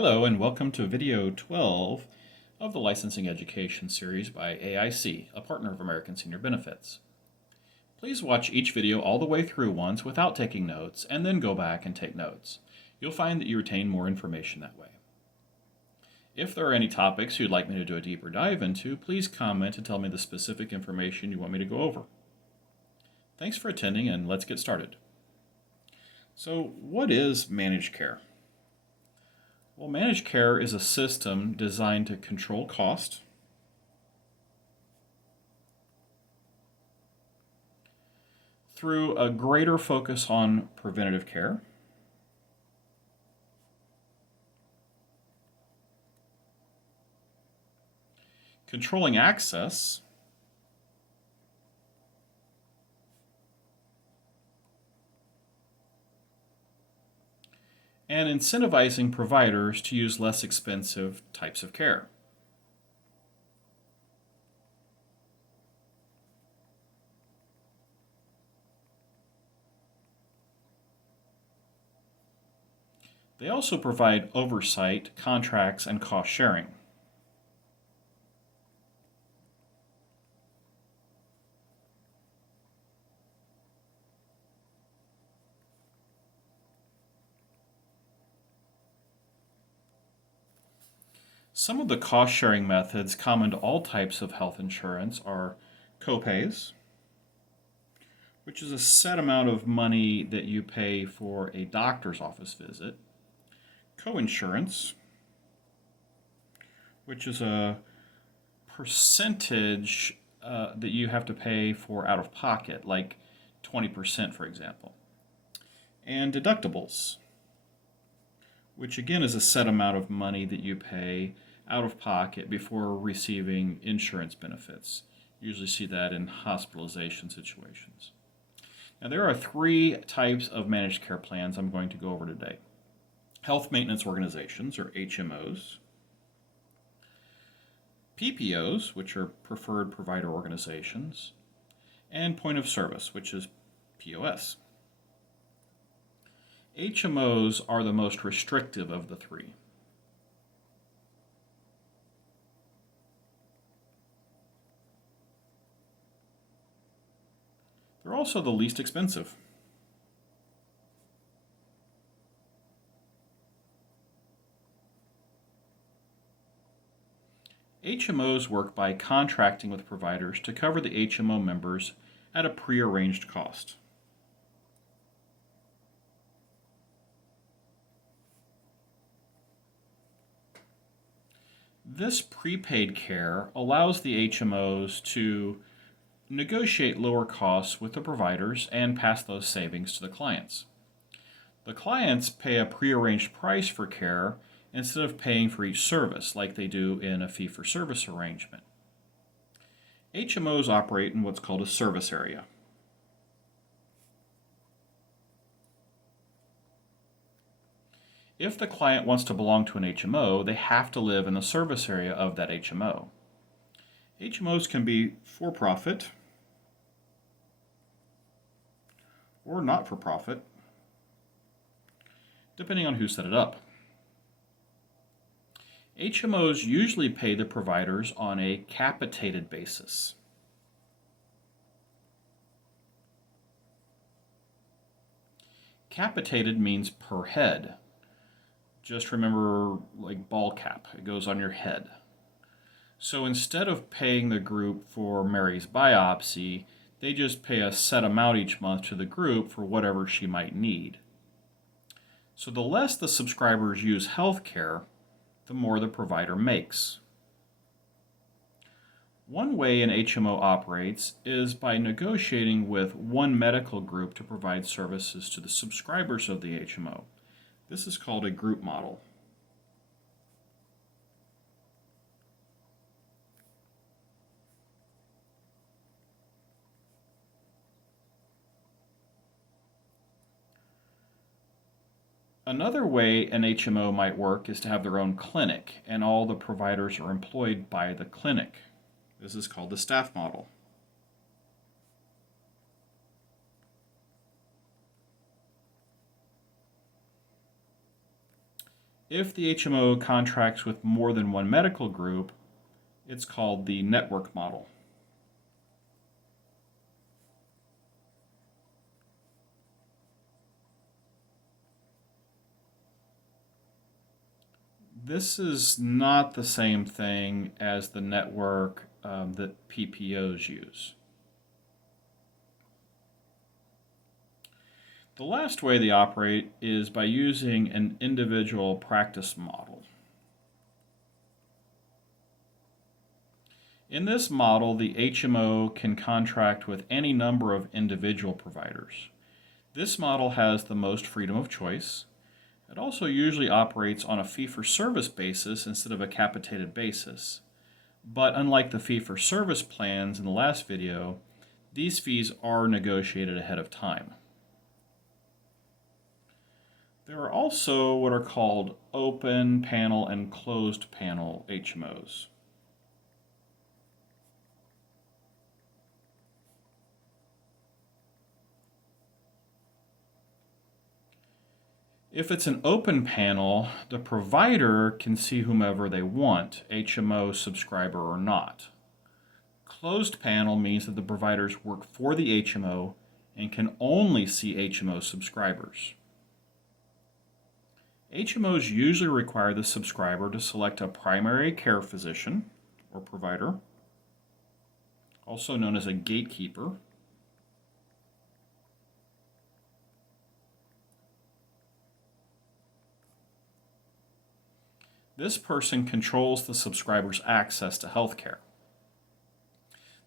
Hello and welcome to video 12 of the Licensing Education series by AIC, a partner of American Senior Benefits. Please watch each video all the way through once without taking notes and then go back and take notes. You'll find that you retain more information that way. If there are any topics you'd like me to do a deeper dive into, please comment and tell me the specific information you want me to go over. Thanks for attending and let's get started. So, what is managed care? Well, managed care is a system designed to control cost, through a greater focus on preventative care, controlling access, and incentivizing providers to use less expensive types of care. They also provide oversight, contracts, and cost sharing. Some of the cost-sharing methods common to all types of health insurance are copays, which is a set amount of money that you pay for a doctor's office visit, coinsurance, which is a percentage that you have to pay for out of pocket, like 20%, for example, and deductibles, which again is a set amount of money that you pay out of pocket before receiving insurance benefits. You usually see that in hospitalization situations. Now, there are three types of managed care plans I'm going to go over today. Health maintenance organizations, or HMOs, PPOs, which are preferred provider organizations, and point of service, which is POS. HMOs are the most restrictive of the three. They're also the least expensive. HMOs work by contracting with providers to cover the HMO members at a prearranged cost. This prepaid care allows the HMOs to negotiate lower costs with the providers and pass those savings to the clients. The clients pay a prearranged price for care instead of paying for each service like they do in a fee-for-service arrangement. HMOs operate in what's called a service area. If the client wants to belong to an HMO, they have to live in the service area of that HMO. HMOs can be for-profit or not-for-profit, depending on who set it up. HMOs usually pay the providers on a capitated basis. Capitated means per head. Just remember, like ball cap, it goes on your head. So instead of paying the group for Mary's biopsy, they just pay a set amount each month to the group for whatever she might need. So the less the subscribers use health care, the more the provider makes. One way an HMO operates is by negotiating with one medical group to provide services to the subscribers of the HMO. This is called a group model. Another way an HMO might work is to have their own clinic, and all the providers are employed by the clinic. This is called the staff model. If the HMO contracts with more than one medical group, it's called the network model. This is not the same thing as the network that PPOs use. The last way they operate is by using an individual practice model. In this model, the HMO can contract with any number of individual providers. This model has the most freedom of choice. It also usually operates on a fee-for-service basis instead of a capitated basis. But unlike the fee-for-service plans in the last video, these fees are negotiated ahead of time. There are also what are called open panel and closed panel HMOs. If it's an open panel, the provider can see whomever they want, HMO subscriber or not. Closed panel means that the providers work for the HMO and can only see HMO subscribers. HMOs usually require the subscriber to select a primary care physician or provider, also known as a gatekeeper. This person controls the subscriber's access to healthcare.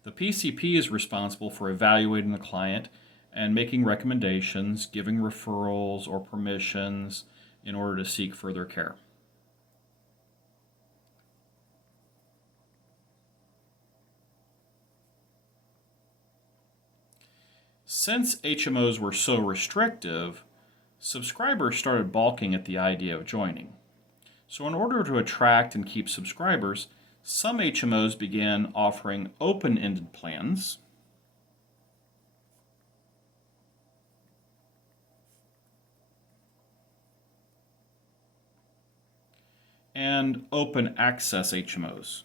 The PCP is responsible for evaluating the client and making recommendations, giving referrals or permissions in order to seek further care. Since HMOs were so restrictive, subscribers started balking at the idea of joining. So in order to attract and keep subscribers, some HMOs began offering open-ended plans and open access HMOs.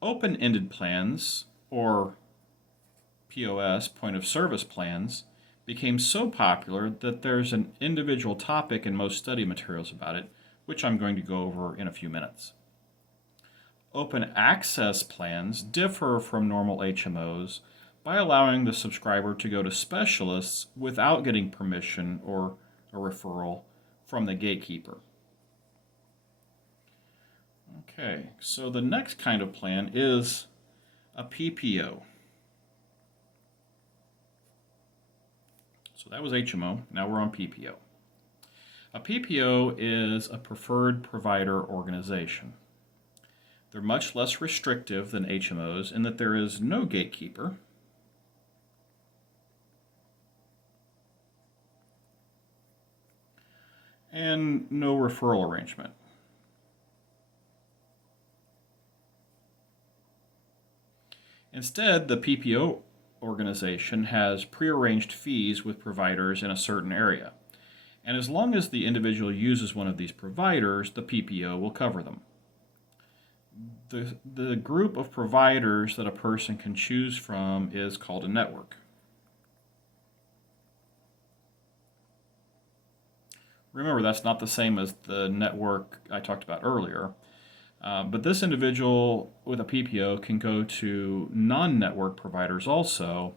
Open-ended plans, or POS, point of service plans, became so popular that there's an individual topic in most study materials about it, which I'm going to go over in a few minutes. Open access plans differ from normal HMOs by allowing the subscriber to go to specialists without getting permission or a referral from the gatekeeper. Okay, so the next kind of plan is a PPO. So that was HMO, now we're on PPO. A PPO is a preferred provider organization. They're much less restrictive than HMOs in that there is no gatekeeper. And no referral arrangement. Instead, the PPO organization has prearranged fees with providers in a certain area. And as long as the individual uses one of these providers, the PPO will cover them. The group of providers that a person can choose from is called a network. Remember, that's not the same as the network I talked about earlier. But this individual with a PPO can go to non-network providers also,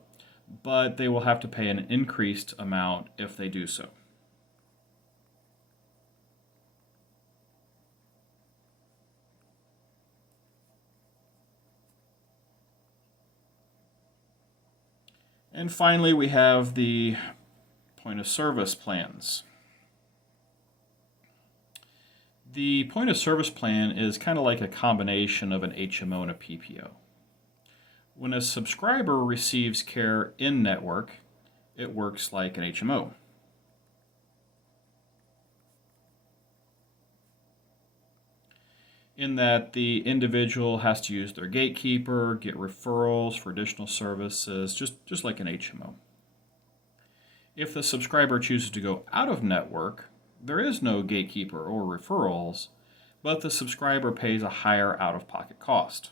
but they will have to pay an increased amount if they do so. And finally, we have the point of service plans. The point of service plan is kind of like a combination of an HMO and a PPO. When a subscriber receives care in network, it works like an HMO. In that the individual has to use their gatekeeper, get referrals for additional services, just like an HMO. If the subscriber chooses to go out of network, there is no gatekeeper or referrals, but the subscriber pays a higher out-of-pocket cost.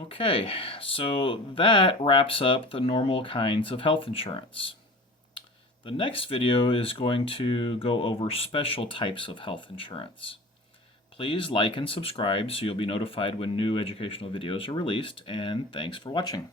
Okay, so that wraps up the normal kinds of health insurance. The next video is going to go over special types of health insurance. Please like and subscribe so you'll be notified when new educational videos are released, and thanks for watching.